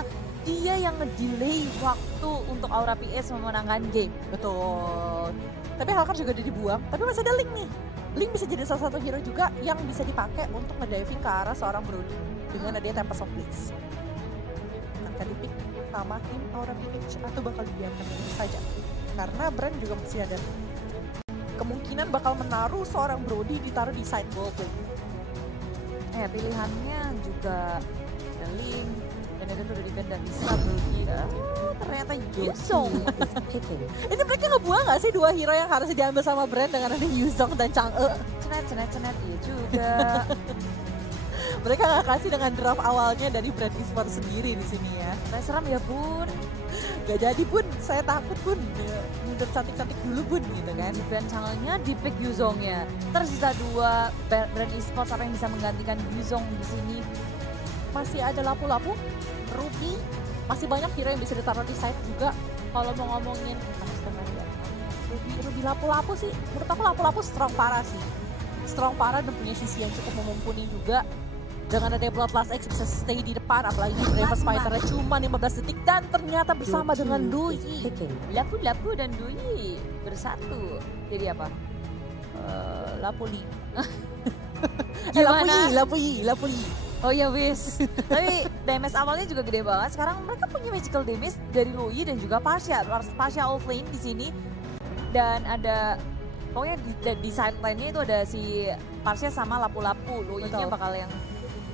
cuma dia yang ngedelay waktu untuk Aura PS memenangkan game. Betul. Tapi Halkar juga udah dibuang, tapi masih ada Link nih. Link bisa jadi salah satu hero juga yang bisa dipakai untuk ngediving ke arah seorang Brody dengan adanya Tempest of Blitz. Akan dipick sama tim Aura PH atau bakal dibiarkan begitu saja? Karena Brand juga masih ada kemungkinan bakal menaruh seorang Brody ditaruh di side gold lane. Pilihannya juga ada Link, dan itu udah di-ban dan bisa Brody. Ternyata Yuzong. Ini mereka ngebuang gak sih dua hero yang harus diambil sama Brand dengan ada Yuzong dan Chang'e? Cenet, iya juga. Mereka gak kasih dengan draft awalnya dari Brand Esports sendiri di sini ya. Saya seram ya bun. Gak jadi bun, saya takut bun. Mundur cantik-cantik dulu bun gitu kan. Di band channelnya di pick Yuzongnya. Tersisa 2 brand esports apa yang bisa menggantikan Yuzong di sini. Masih ada Lapu-Lapu, Ruby, masih banyak hero yang bisa ditaruh di side juga. Kalau mau ngomongin Ruby Lapu-Lapu sih, menurut aku Lapu-Lapu strong parah sih. Strong parah dan punya sisi yang cukup mumpuni juga. Dengan ada Bloodlust X bisa stay di depan, apalagi Bravest Fighter-nya cuma 15 detik dan ternyata bersama dengan Dui. Lapu-Lapu dan Dui bersatu. Jadi apa? Lapuli. Gimana? Lapuli. Oh ya wis. Tapi damage awalnya juga gede banget. Sekarang mereka punya magical damage dari Loi dan juga Pasha. Pasha offlane di sini. Dan ada pokoknya di side lane-nya itu ada si Pasha sama Lapu-Lapu. Loi-nya bakal yang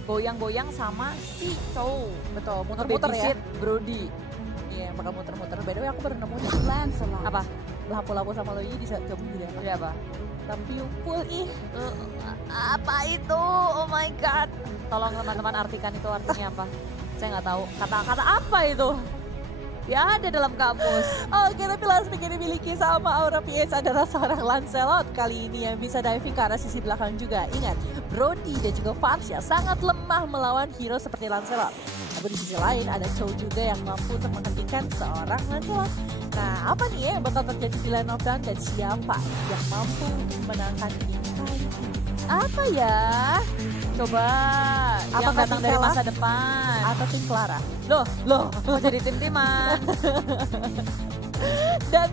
goyang-goyang sama si Chow. Betul, muter-muter ya. Brody. Iya, bakal muter-muter. By the way aku baru nemu nih. Apa? Lapu-Lapu sama Loi bisa gabung jadi apa? Jadi apa? Tampil ih. Apa itu? Oh my god. Tolong teman-teman artikan itu artinya apa. Saya nggak tahu. Kata-kata apa itu? Ya ada dalam kamus. Oke, tapi last pick yang dimiliki sama Aura PS adalah seorang Lancelot. Kali ini yang bisa diving ke arah sisi belakang juga. Ingat, Brody dan juga Farsha sangat lemah melawan hero seperti Lancelot. Tapi di sisi lain ada Chow juga yang mampu untuk menghentikan seorang Lancelot. Nah, apa nih ya yang bakal terjadi di Land of Dawn dan siapa yang mampu menangkan ini kali ini? Apa ya? Coba yang Apakah datang tim dari Clara masa depan. atau tim Clara? Loh, mau jadi tim-timan. Dan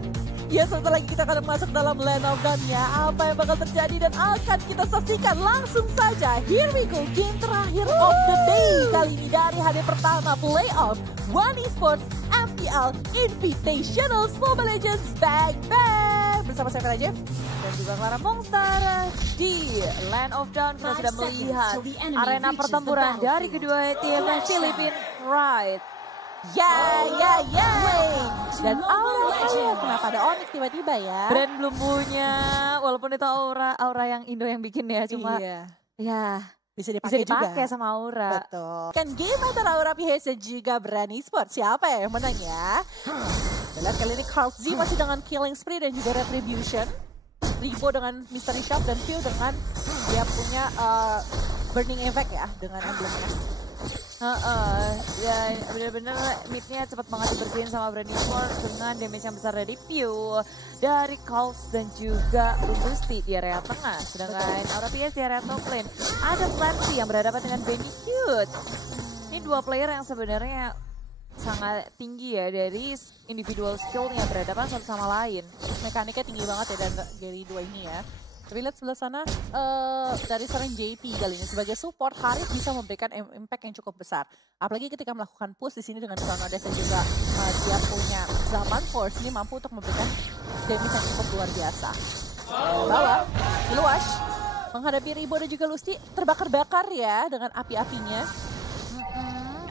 ya sebentar lagi kita akan masuk dalam Land of Dawn ya. Apa yang bakal terjadi dan akan kita saksikan langsung saja. Here we go, game terakhir of the day. Kali ini dari hari pertama playoff One Esports MPL Invitational Mobile Legends Bang Bang. Bersama saya Vera Jeff Dan juga Clara Monster di Land of Dawn. Kita sudah melihat arena pertempuran dari kedua tim Philippine Pride. Ya. Dan Aura, kenapa ada Onyx tiba-tiba ya? Brand belum punya, walaupun itu Aura yang Indo yang bikin ya, cuma ya bisa bisa dipakai juga. dipakai sama Aura. Betul. Kan game antara Aura PH dan juga Brand Esports. Siapa ya yang menang ya? Lihat kali ini Carl Z masih dengan Killing Spree dan juga Retribution. Ribo dengan Mystery Shop dan Phil dengan dia punya Burning Effect ya dengan emblemnya. Ya bener-bener midnya cepat banget dibersihin sama Brand Esports dengan damage yang besar dari Pew, dari Calls dan juga Lusti di area tengah. Sedangkan Aura PS di area top lane. Ada Flancy yang berhadapan dengan Benny Cute. Ini dua player yang sebenarnya sangat tinggi ya dari individual skillnya berhadapan satu sama lain. Mekaniknya tinggi banget ya dari dua ini ya. Tapi lihat sebelah sana dari seorang JP kali ini sebagai support Harith bisa memberikan impact yang cukup besar. Apalagi ketika melakukan push di sini dengan Xyanodes dan juga dia punya Zaman Force ini mampu untuk memberikan damage yang cukup luar biasa. Bawah, Kiluash menghadapi Ribo dan juga Lusti terbakar-bakar ya dengan api-apinya.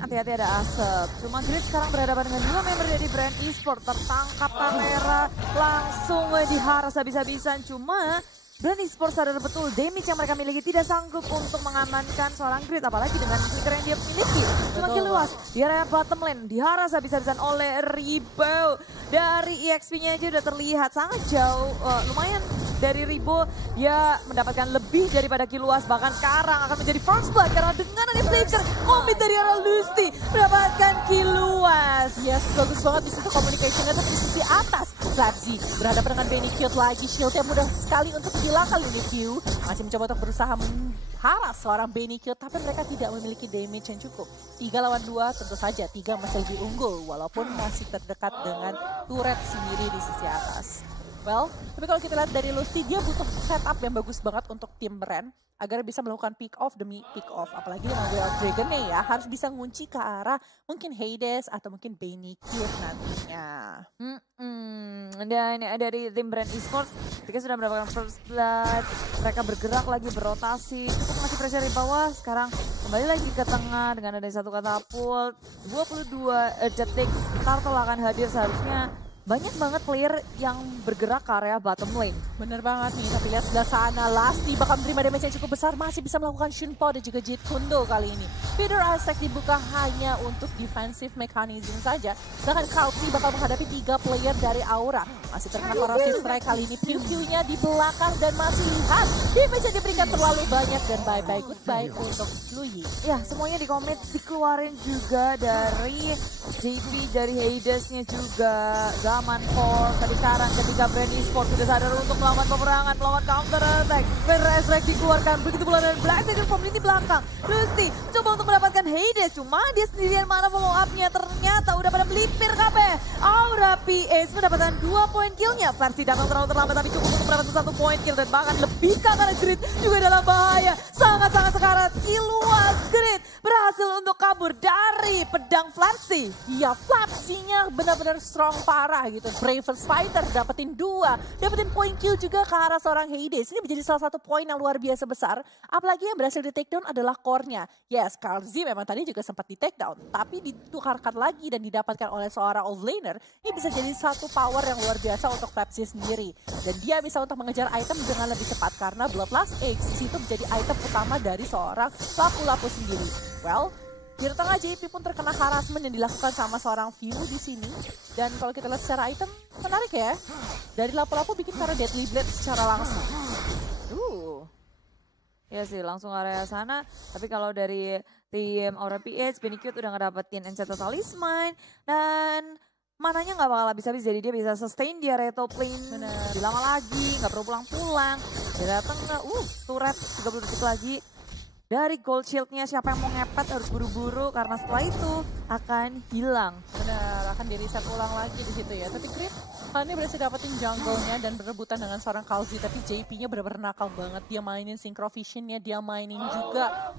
Hati-hati ada asap. Cuma Grid sekarang berhadapan dengan dua member dari Brand Esports. Tertangkap kamera langsung diharas habis-habisan. Cuma Brand Esports sadar betul damage yang mereka miliki tidak sanggup untuk mengamankan seorang Grid. Apalagi dengan trigger yang dia miliki. Semakin luas di area bottom lane. Diharas habis-habisan oleh Ribo. Dari EXP-nya aja udah terlihat sangat jauh. Lumayan dari Ribo dia mendapatkan lebih daripada Kiluas. Bahkan sekarang akan menjadi first blood. Karena dengan ada flicker komit dari arah Lusti mendapatkan Kiluas. Yes, bagus banget di situ communication-nya tapi di sisi atas. Flapsy berhadapan dengan Benny Cute lagi. Shieldnya mudah sekali untuk hilang kali ini. Q masih mencoba untuk berusaha mengharas seorang Benny Cute, tapi mereka tidak memiliki damage yang cukup. 3 lawan 2 tentu saja 3 masih lebih unggul walaupun masih terdekat dengan turret sendiri di sisi atas. Well, tapi kalau kita lihat dari Lusty, dia butuh setup yang bagus banget untuk tim Brand agar bisa melakukan pick off demi pick off. Apalagi dengan Way of Dragon nih ya, harus bisa ngunci ke arah mungkin Hades atau mungkin Benny Cute nantinya. Dan dari tim Brand Esports, ketika sudah mendapatkan first blood, mereka bergerak lagi, berotasi, cukup masih pressure di bawah. Sekarang kembali lagi ke tengah dengan ada satu katapult, 22 detik, Turtle akan hadir seharusnya. Banyak banget player yang bergerak ke area bottom lane. Bener banget nih, tapi lihat sebelah sana, Lusty bakal menerima damage yang cukup besar, masih bisa melakukan Shunpo dan juga Jeet Kundo kali ini. Feeder Aztec dibuka hanya untuk defensive mechanism saja, sedangkan Kalsi bakal menghadapi 3 player dari Aura. Masih terkena corrosive strike kali ini, Pew-Pew-nya di belakang dan masih lihat, damage yang diberikan terlalu banyak dan bye-bye goodbye untuk Luyi. Ya, semuanya dikomit, dikeluarin juga dari JP, dari Hades-nya juga. Zaman for tadi sekarang ketika Brand Esports sudah sadar untuk melawan peperangan, melawan counter attack. Resurrect dikeluarkan, begitu pula dan Black Dragon from lini belakang. Lusty coba untuk mendapatkan Hades, cuma dia sendirian mana follow up-nya. Ternyata udah pada melipir kabeh. Aura PS mendapatkan 2 poin kill-nya. Versi datang terlalu terlambat tapi cukup untuk mendapatkan 1 poin kill dan bahkan lebih karena Grid juga dalam bahaya. Sangat-sangat sekarat. Kiluas Grid berhasil untuk kabur dari pedang Flapsy. Iya, Flapsy-nya benar-benar strong parah gitu. Bravest Fighter dapetin 2, dapetin poin kill juga ke arah seorang Hades. Ini menjadi salah satu poin yang luar biasa besar. Apalagi yang berhasil di takedown adalah core-nya. Yes, Karlzy memang tadi juga sempat di takedown, tapi ditukarkan lagi dan didapatkan oleh seorang off-laner. Ini bisa jadi satu power yang luar biasa untuk Flapsy sendiri. Dan dia bisa untuk mengejar item dengan lebih cepat karena Bloodlust Eggs itu menjadi item utama dari seorang lapu-lapu sendiri. Well, di tengah JP pun terkena harassment yang dilakukan sama seorang View di sini. Dan kalau kita lihat secara item, menarik ya. Dari lapu-lapu bikin karena Deadly Blade secara langsung. Ya sih, langsung area sana. Tapi kalau dari tim Aura PH, Benny Cute udah ngedapetin Enchanted Talisman. Dan mananya nggak bakal habis-habis, jadi dia bisa sustain di area top lane. Lebih lama lagi, nggak perlu pulang-pulang. Dia datang ke, turret 30 detik lagi. Dari gold shieldnya siapa yang mau ngepet harus buru-buru karena setelah itu akan hilang. Benar, akan di reset ulang lagi di situ ya. Tapi Grid kali ini berhasil dapetin jungle-nya dan berebutan dengan seorang Kalsi. Tapi JP-nya benar-benar nakal banget. Dia mainin Synchro Vision-nya, dia mainin juga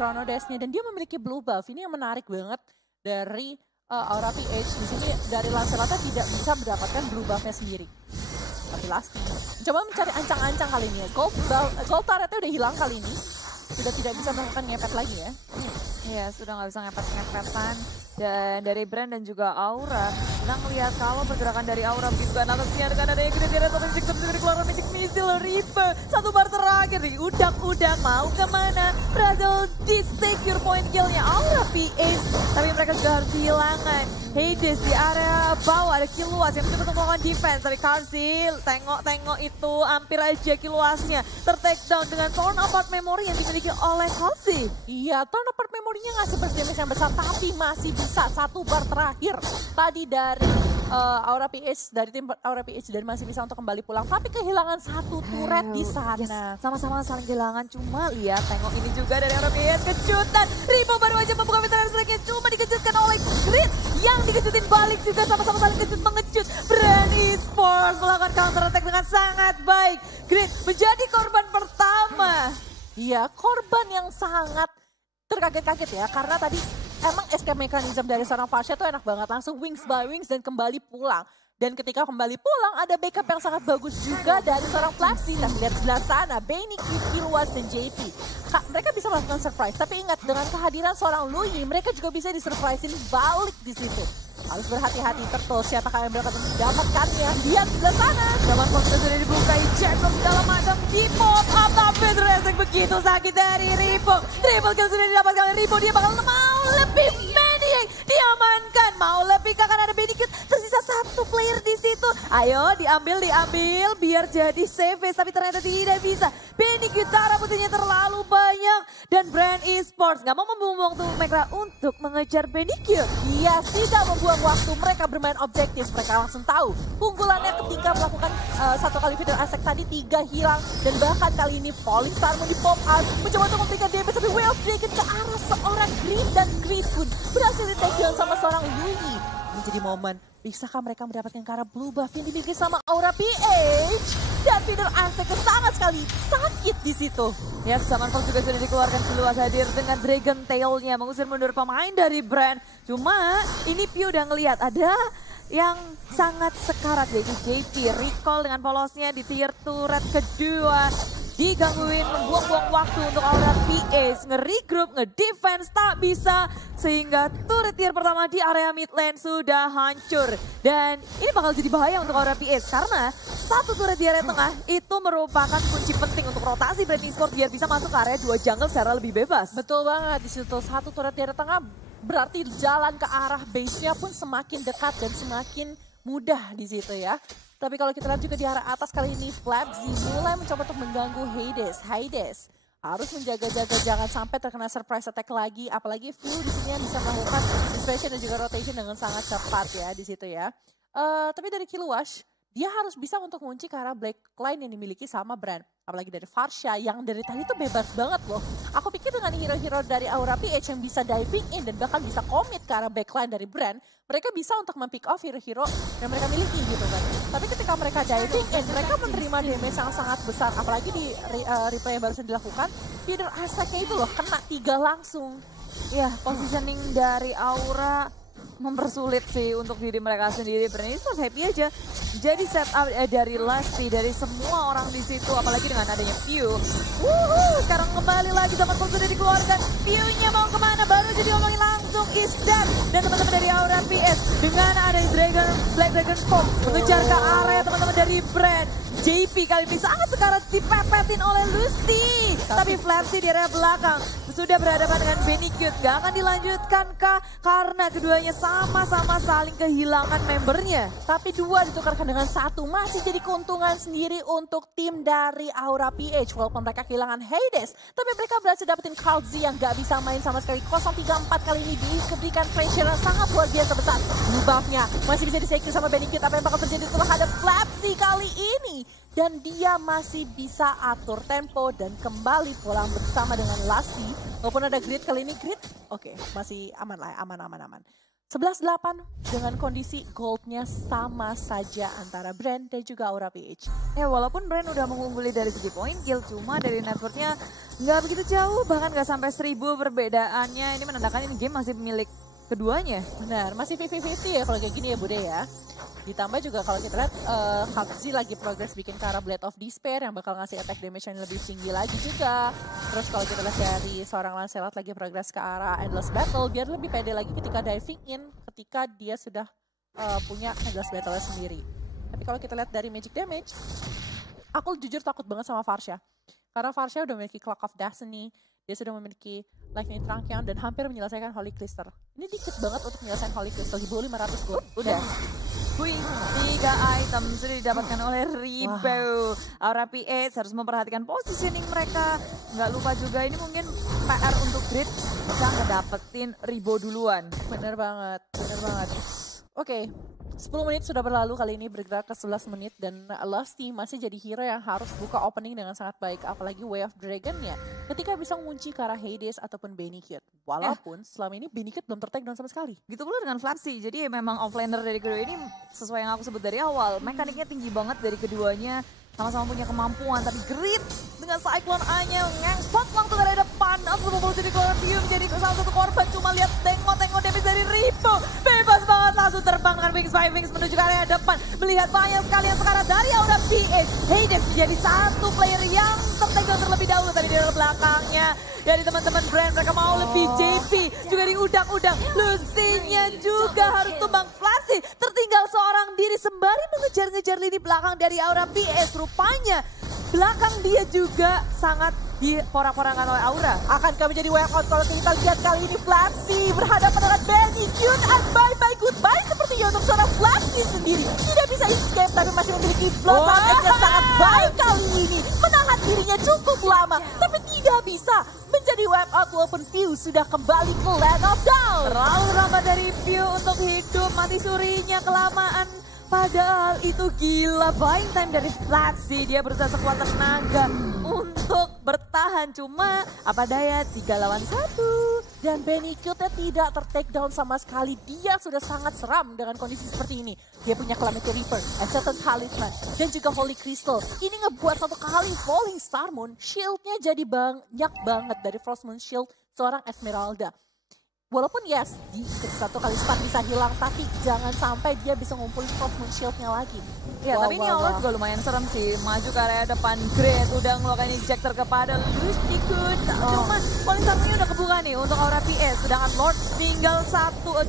Chrono Dash-nya. Dan dia memiliki blue buff. Ini yang menarik banget dari Aura PH. Di sini dari Lancelota tidak bisa mendapatkan blue buff-nya sendiri. Tapi Lusty coba mencari ancang-ancang kali ini ya. Gold turret-nya udah hilang kali ini. Sudah tidak bisa melakukan ngepet lagi ya. Iya, sudah nggak bisa ngepet-ngepetan. Dan dari Brand dan juga Aura, sedang melihat kalau pergerakan dari Aura begitu kan atasnya dengan adanya Grid atau Magic Terus dikeluarkan Magic Missile Reaper. 1 bar terakhir di udak-udak mau kemana? Berhasil di-secure point kill-nya Aura PH. Tapi mereka juga harus kehilangan Hades di area bawah. Ada Kiluas yang mencoba untuk melakukan defense. Tapi Karsil tengok itu hampir aja Kiluasnya ter-takedown dengan Torn Apart Memory yang dimiliki oleh Kalsi. Iya, Torn Apart Memory-nya ngasih burst damage yang besar tapi masih bisa 1 bar terakhir tadi dari Aura PH, dari tim Aura PH, dan masih bisa untuk kembali pulang. Tapi kehilangan 1 turret di sana. Yes, sama-sama saling kehilangan. Cuma lihat, tengok ini juga dari Aura PH. Kejutan. Ripo baru aja membuka Mitra Strike-nya. Cuma dikejutkan oleh Grid. Yang dikejutin balik juga sama-sama saling kejut mengejut. Brand Esports melakukan counter attack dengan sangat baik. Grid menjadi korban pertama. Iya, korban yang sangat terkaget-kaget ya. Karena tadi emang escape mechanism dari seorang Fasha itu enak banget. Langsung wings by wings dan kembali pulang. Dan ketika kembali pulang ada backup yang sangat bagus juga dari seorang Flapsy. Dan lihat sebelah sana, Benny, Kiluas, dan JP. Mereka bisa melakukan surprise. Tapi ingat, dengan kehadiran seorang Luyi, mereka juga bisa disurprisein balik di situ. Harus berhati-hati, Turtle. Siapakah yang berangkat mendapatkannya? Lihat sebelah sana. Zaman Fox sudah dibuka, Jacob dalam macam di pop up. Tapi Resek begitu sakit dari Ripo. Triple kill sudah didapatkan oleh Ripo. Dia bakal mau lebih Maniac. Diamankan. Mau lebih, karena ada Benny Cute. Tersisa 1 player di situ. Ayo diambil biar jadi save tapi ternyata tidak bisa. Benny Gyutara putihnya terlalu banyak dan Brand Esports nggak mau membuang-buang tuh mereka untuk mengejar Benny Gyut. Iya, tidak membuang waktu, mereka bermain objektif, mereka langsung tahu unggulannya ketika melakukan satu kali feeder Aztec tadi 3 hilang dan bahkan kali ini Falling Star di pop out mencoba untuk memberikan damage tapi Way of Dragon ke arah seorang Grid dan Grid pun berhasil di take down sama seorang Louis. Menjadi momen, bisakah mereka mendapatkan ke arah blue buff yang dimiliki sama Aura PH? Dan feeder Aztec sangat sekali sakit di situ. Ya, Summon Fox juga sudah dikeluarkan seluas hadir dengan Dragon Tail-nya mengusir mundur pemain dari Brand. Cuma ini Pio udah ngelihat ada yang sangat sekarat yaitu JP. Recall dengan polosnya di tier turret kedua. Digangguin, membuang-buang waktu untuk Aura PH. Nge-regroup, nge-defense tak bisa. Sehingga turret tier pertama di area mid lane sudah hancur. Dan ini bakal jadi bahaya untuk Aura PH. Karena satu turret di area tengah itu merupakan kunci penting untuk rotasi Brand Esports biar bisa masuk ke area 2 jungle secara lebih bebas. Betul banget, di situ satu turret di area tengah berarti jalan ke arah base-nya pun semakin dekat dan semakin mudah di situ ya. Tapi kalau kita lihat juga di arah atas kali ini Flabzy mulai mencoba untuk mengganggu Hades. Harus menjaga-jaga jangan sampai terkena surprise attack lagi. Apalagi Flu di sini yang bisa melakukan inspiration dan juga rotation dengan sangat cepat ya di situ ya. Tapi dari Killwash dia harus bisa untuk mengunci ke arah backline yang dimiliki sama Brand. Apalagi dari Farsha yang dari tadi tuh bebas banget loh. Aku pikir dengan hero-hero dari Aura PH yang bisa diving in dan bahkan bisa commit ke arah backline dari Brand, mereka bisa untuk mempick off hero-hero yang mereka miliki gitu kan. Tapi ketika mereka diving in, mereka menerima damage yang sangat besar. Apalagi di replay yang barusan dilakukan, feeder Aztec-nya itu loh kena 3 langsung. Ya, positioning dari Aura mempersulit sih untuk diri mereka sendiri. Brand Esports happy aja. Jadi setup dari Lasty, dari semua orang di situ, apalagi dengan adanya Pew. Sekarang kembali lagi zaman Fox sudah dikeluarkan. Pew-nya mau kemana? Baru jadi omongin langsung is dead. Dan teman-teman dari Aura PS dengan ada Black Dragon Fox mengejar ke area teman-teman dari Brand. JP kali ini sangat sekarat dipepetin oleh Lusty. Tapi Flabzy di area belakang sudah berhadapan dengan Benny Gyut. Gak akan dilanjutkan kah? Karena keduanya sama-sama saling kehilangan membernya. Tapi 2 ditukarkan dengan 1 masih jadi keuntungan sendiri untuk tim dari Aura PH. Walaupun mereka kehilangan Hades, tapi mereka berhasil dapetin Carl Z yang gak bisa main sama sekali. 034 kali ini diberikan pressure yang sangat luar biasa besar. Blue buff-nya masih bisa di-secure sama Benny Gyut. Apa yang bakal terjadi terhadap Flabzy kali ini? Dan dia masih bisa atur tempo dan kembali pulang bersama dengan Lasty. Walaupun ada Grid kali ini, Grid oke, masih aman lah, aman. 11-8 dengan kondisi goldnya sama saja antara Brand dan juga Aura PH. Ya walaupun Brand udah mengungguli dari segi point kill, cuma dari networknya nggak begitu jauh, bahkan nggak sampai 1000 perbedaannya. Ini menandakan ini game masih milik keduanya. Benar, masih 50-50 ya kalau kayak gini ya Bude ya. Ditambah juga kalau kita lihat Hapsi lagi progress bikin ke arah Blade of Despair yang bakal ngasih attack damage yang lebih tinggi lagi juga. Terus kalau kita lihat dari seorang Lancelot lagi progress ke arah Endless Battle biar lebih pede lagi ketika diving in ketika dia sudah punya Endless Battle sendiri. Tapi kalau kita lihat dari magic damage, aku jujur takut banget sama Farsha. Karena Farsha udah memiliki Clock of Destiny, dia sudah memiliki Lightning Truncheon dan hampir menyelesaikan Holy Crystal. Ini dikit banget untuk menyelesaikan Holy Crystal, di bawah 500 gold. Udah. 3 item sudah didapatkan oleh Rebo. Aura PH harus memperhatikan positioning mereka. Nggak lupa juga ini mungkin PR untuk Grid bisa ngedapetin Rebo duluan. Bener banget. Oke, 10 menit sudah berlalu kali ini bergerak ke 11 menit dan Lusty masih jadi hero yang harus buka opening dengan sangat baik. Apalagi Way of Dragon ya, ketika bisa mengunci ke arah Hades ataupun Benny Gyut. Walaupun selama ini Benny Gyut belum ter-take down sama sekali. Gitu pula dengan Flabzy, jadi memang offlaner dari kedua ini sesuai yang aku sebut dari awal. Mekaniknya tinggi banget dari keduanya, sama-sama punya kemampuan. Tapi Grid dengan Cyclone A-nya ngesot langsung dari depan. Aku mau jadi korban, menjadi salah satu korban. Cuma lihat tengok-tengok damage dari Rebo. Bebas banget langsung terbang dengan Wings by Wings menuju ke area depan. Melihat banyak sekali yang sekarang dari Aura PH. Hades menjadi satu player yang tertegang terlebih dahulu tadi di belakangnya. Dari teman-teman Brand mereka mau lebih. JP juga diudang-udang. Lucy-nya juga harus tumbang. Flabzy tertinggal seorang diri sembari mengejar-ngejar lini belakang dari Aura PH. Rupanya belakang dia juga sangat diporak-porangan oleh Aura. Akankah menjadi way out kalau kita lihat kali ini Flabzy berhadapan dengan Benny Gyut and bye-bye goodbye sepertinya untuk seorang Flabzy sendiri. Tidak bisa escape tapi Tapi Blood tampaknya sangat baik kali ini. Menahan dirinya cukup lama. Tapi tidak bisa menjadi wipe out walaupun Pew sudah kembali ke Land of Dawn. Terlalu lambat dari Pew untuk hidup, mati surinya kelamaan. Padahal itu gila, buying time dari Flaxy. Dia berusaha sekuat tenaga untuk bertahan. Cuma apa daya, 3 lawan 1. Dan Benny Cute tidak ter-take down sama sekali. Dia sudah sangat seram dengan kondisi seperti ini. Dia punya Calamity Reaper, Enchanted Talisman, dan juga Holy Crystal. Ini ngebuat satu kali Falling Star Moon, shieldnya jadi banyak banget dari Frost Moon Shield seorang Esmeralda. Walaupun yes, di satu kali stun bisa hilang, tapi jangan sampai dia bisa ngumpulin Frost Moon Shield-nya lagi. Ya, tapi ini awal juga lumayan serem sih. Maju ke area depan, Great udah ngeluarkan injector kepada Lustikun. Cuma paling satunya udah kebuka nih untuk Aura PS. Sedangkan Lord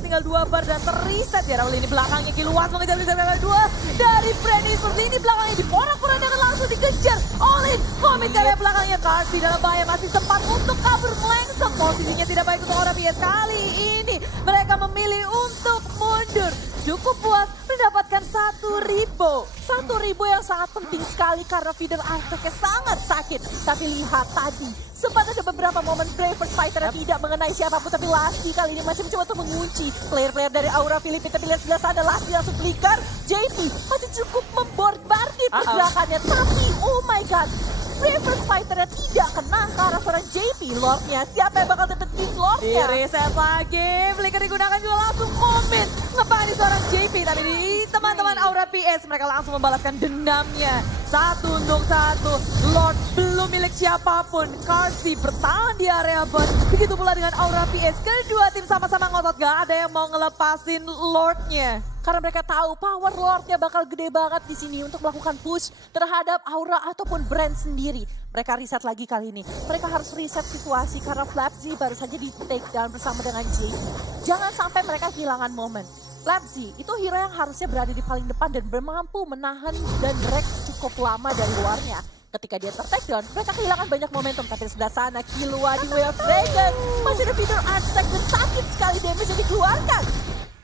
tinggal 2 bar dan terreset ya. Raul ini belakangnya Kiluas mengejar kedua dari Freddy. Seperti ini belakangnya diporak-porak dan langsung dikejar. Olin, komit ke area belakangnya. Karsi dalam bahaya, masih sempat untuk kabur melengsek. Posisinya tidak baik untuk Aura PS. Kali ini mereka memilih untuk mundur. Cukup puas mendapatkan 1.000. 1.000 yang sangat penting sekali karena feeder Arctic sangat sakit. Tapi lihat tadi, sempat ada beberapa momen Bravers Fighter tidak mengenai siapapun. Tapi Lasky kali ini masih mencoba untuk mengunci player-player dari Aura Philippines. Tapi lihat sebelah sana Lasky langsung flicker. JP masih cukup membombardir pergerakannya. Tapi oh my god, Bravers Fighter tidak kena ke arah seorang JP. Lordnya, siapa yang bakal dapetin Lordnya? Di-reset lagi, flicker digunakan juga langsung komit. Ngepanin seorang JP, tapi di teman-teman Aura PS mereka langsung membalaskan dendamnya. 1-1, Lord belum milik siapapun. Karsi bertahan di area bot. Begitu pula dengan Aura PS. Kedua tim sama-sama ngotot, gak ada yang mau ngelepasin Lordnya. Karena mereka tahu power Lordnya bakal gede banget di sini untuk melakukan push terhadap Aura ataupun brand sendiri. Mereka reset lagi kali ini. Mereka harus reset situasi karena Flapsy baru saja di take down bersama dengan JP. Jangan sampai mereka kehilangan momen. Flapsy itu hero yang harusnya berada di paling depan dan mampu menahan dan break cukup lama dari luarnya. Ketika dia ter-take down, mereka kehilangan banyak momentum. Tapi sebelah sana, Killua di Way of Dragon. Masih ada feeder Arctic dan sakit sekali damage yang dikeluarkan.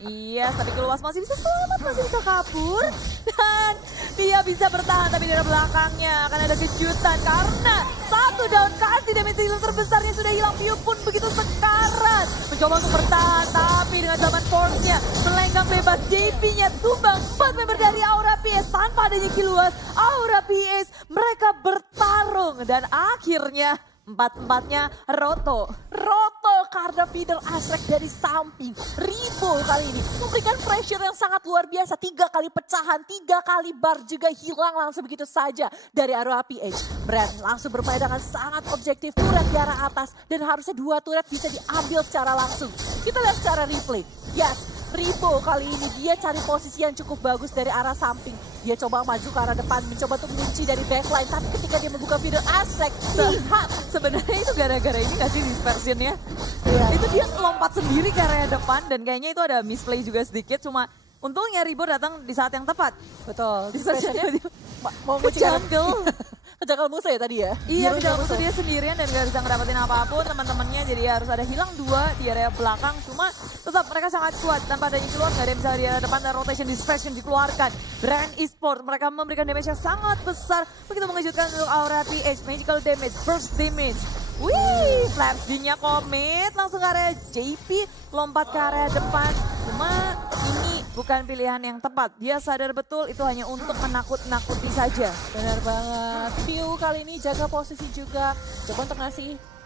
Iya, tapi Kiluas masih bisa selamat, masih bisa kabur. Dan dia bisa bertahan, tapi dari belakangnya akan ada kejutan. Karena 1 down Karsi, damage dealer terbesarnya sudah hilang. Piu pun begitu sekarat. Mencoba untuk bertahan, tapi dengan zaman force-nya melenggang bebas. JP-nya tumbang. 4 member dari Aura PS tanpa adanya Kiluas. Aura PS, mereka bertarung. Dan akhirnya 4-4-nya Roto karena feeder Azrek dari samping. Ribo kali ini memberikan pressure yang sangat luar biasa. 3 kali pecahan, 3 kali bar juga hilang langsung begitu saja dari Aura PH. Brand langsung bermain dengan sangat objektif. Turret di arah atas dan harusnya 2 turret bisa diambil secara langsung. Kita lihat secara replay. Yes, Ribo kali ini dia cari posisi yang cukup bagus dari arah samping. Dia coba maju ke arah depan, mencoba untuk mengunci dari backline. Tapi ketika dia membuka feeder Azrek, lihat. Sebenarnya itu gara-gara ini gak sih dispersionnya? Yeah. Itu dia lompat sendiri ke area depan dan kayaknya itu ada misplay juga sedikit. Cuma untungnya Ribo datang di saat yang tepat. Betul. Dispersionnya mau ke jungle. Ke jungle musuh ya tadi ya? Iya, ke jungle musuh dia sendirian dan gak bisa ngedapetin apapun. Teman-temannya jadi harus ada hilang 2 di area belakang. Cuma tetap mereka sangat kuat. Tanpa adanya keluar, gak ada yang bisa di area depan dan rotation dispersion dikeluarkan. Brand Esports, mereka memberikan damage yang sangat besar. Begitu mengejutkan untuk Aura PH. Magical damage, burst damage. Wih, Flapsy-nya komit. Langsung ke area JP, lompat ke area depan. Cuma ini bukan pilihan yang tepat. Dia sadar betul itu hanya untuk menakut-nakuti saja. Benar banget. Pew kali ini jaga posisi juga. Coba untuk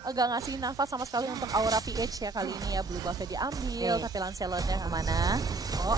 gak ngasih nafas sama sekali untuk Aura PH ya kali ini ya. Blue buff-nya diambil, tapi Lancelot-nya kemana?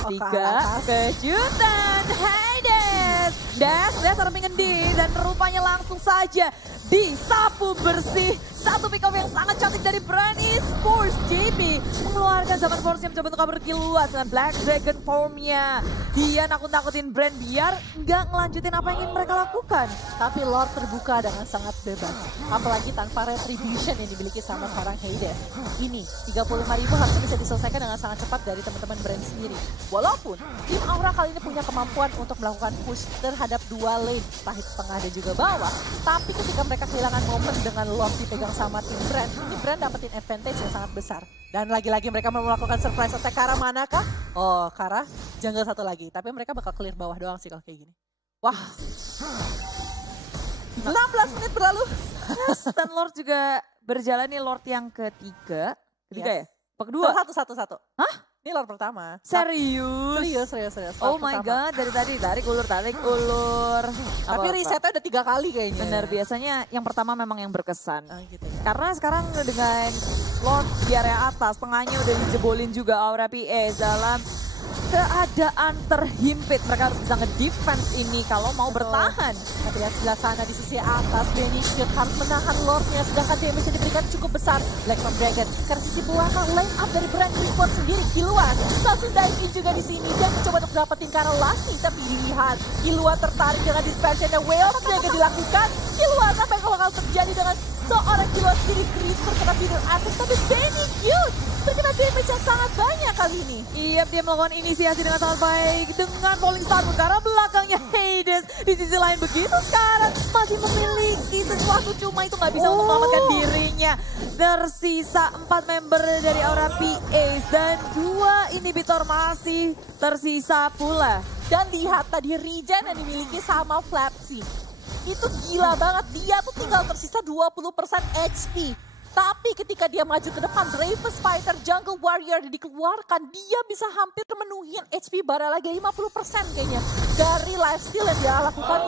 3 kejutan. Hai Des. Des harus ngendi dan rupanya langsung saja disapu bersih. Satu pick up yang sangat cantik dari Brand Esports. JP mengeluarkan zaman force-nya mencoba untuk kabur Kiluas dengan Black Dragon form-nya. Dia nakut-nakutin Brand biar nggak ngelanjutin apa yang ingin mereka lakukan. Tapi Lord terbuka dengan sangat bebas. Apalagi tanpa retribution yang dimiliki sama seorang Hades. Ini 35.000 harusnya bisa diselesaikan dengan sangat cepat dari teman-teman Brand sendiri. Walaupun tim Aura kali ini punya kemampuan untuk melakukan push terhadap 2 lane. Pahit tengah dan juga bawah. Tapi ketika mereka kehilangan momen dengan Lord dipegang sama tim Brand, ini Brand dapetin advantage yang sangat besar. Dan lagi-lagi mereka mau melakukan surprise attack ke arah manakah? Oh, ke arah jungle satu lagi. Tapi mereka bakal clear bawah doang sih kalau kayak gini. Wah. 16 menit berlalu. Dan Lord juga berjalan nih, Lord yang ketiga. Ketiga ya? Apa kedua? Satu. Hah? Ini Lord pertama. Serius? Serius. Oh Lord my pertama. god, dari tadi tarik ulur. Tapi resetnya udah 3 kali kayaknya. Bener, biasanya yang pertama memang yang berkesan. Oh, gitu ya. Karena sekarang dengan Lord di area atas, tengahnya udah dijebolin juga Aura PS dalam keadaan terhimpit. Mereka harus bisa nge-defense ini kalau mau bertahan. Kita lihat sebelah sana di sisi atas, Benny Shield harus menahan Lordnya, sedangkan damage yang diberikan cukup besar. Black from Dragon, karena sisi belakang line up dari brand Esports sendiri, Killua langsung dive in juga di sini dan mencoba untuk dapetin Karel lagi. Tapi dilihat, Killua tertarik dengan dispersion dan Way of Dragon dilakukan. Killua apa yang bakal terjadi dengan seorang Killua sendiri? Chris terkena Bitter Attack, tapi Benny Shield terkena damage yang sangat banyak kali ini. Iya, dia melakukan inisiasi dengan sangat baik dengan Falling Star pun karena belakangnya Hades. Di sisi lain begitu sekarang masih memiliki sesuatu, cuma itu nggak bisa untuk menyelamatkan dirinya. Tersisa 4 member dari Aura PAs dan 2 inhibitor masih tersisa pula. Dan lihat tadi regen yang dimiliki sama Flapsy. Itu gila banget, dia tuh tinggal tersisa 20% HP. Tapi ketika dia maju ke depan, Bravest Fighter, Jungle Warrior dikeluarkan, dia bisa hampir memenuhi HP bara lagi 50% kayaknya. Dari lifesteal yang dia lakukan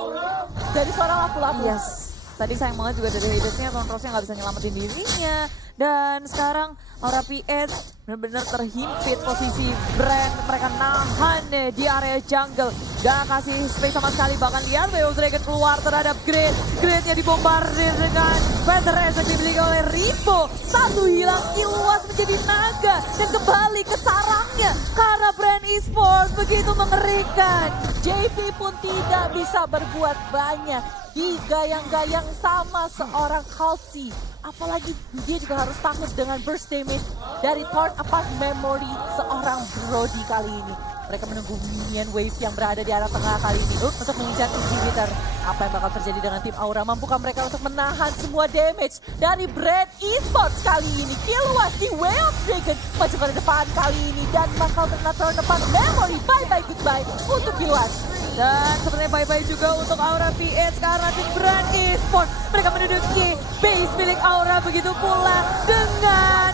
dari seorang lapu-lapu. Yes, tadi sayang banget juga dari Hadesnya, Tonrosnya nggak bisa nyelamatin dirinya. Dan sekarang Aura PS benar-benar terhimpit posisi brand. Mereka nahan deh di area jungle. Gak kasih space sama sekali. Bahkan lihat Way of Dragon keluar terhadap Grid. Gridnya dibombardir dengan Featheress yang dimiliki oleh Ripo. Satu hilang, Iluas menjadi naga. Dan kembali ke sarangnya. Karena brand Esports begitu mengerikan. JP pun tidak bisa berbuat banyak. Digayang-gayang sama seorang Kalsi. Apalagi dia juga harus takut dengan burst damage dari Torn Apart Memory seorang Brody kali ini. Mereka menunggu minion wave yang berada di arah tengah kali ini untuk mengincar inhibitor. Apa yang bakal terjadi dengan tim Aura? Mampukah mereka untuk menahan semua damage dari Brand Esports kali ini? Killua di Way of Dragon maju ke depan kali ini dan bakal terkena Torn Apart Memory. Bye-bye goodbye untuk Killua. Dan sebenarnya bye-bye juga untuk Aura PS karena tim Brand Esports. Mereka menduduki base milik Aura, begitu pula dengan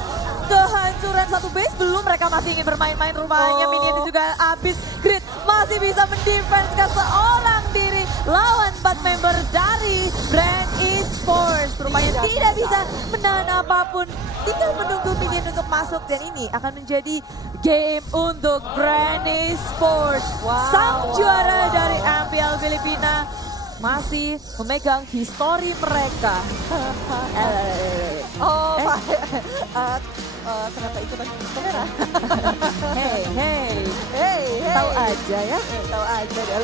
kehancuran satu base. Belum, mereka masih ingin bermain-main rupanya. Minion juga habis. Grid masih bisa mendefense ke seorang diri lawan 4 member dari Brand Esports. Rupanya tidak bisa menahan apapun. Tinggal menunggu minion untuk masuk dan ini akan menjadi game untuk Brand Esports. Sang juara dari MPL Filipina masih memegang histori mereka. Kenapa ikutan kamera? Hey, tahu aja ya. Tahu aja deh.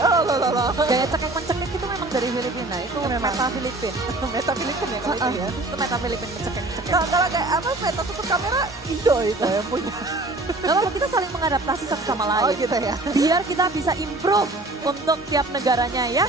Gaya cekek-mencekek itu memang dari Filipina. Itu Memang. meta Filipin. Meta Filipin ya kalau itu ya. Itu meta Filipin mencekek-mencekek. Kalau kayak apa meta tutup kamera Indo itu yang punya. Kalau kita saling mengadaptasi satu sama lain. Oh gitu ya. Biar kita bisa improve untuk tiap negaranya ya.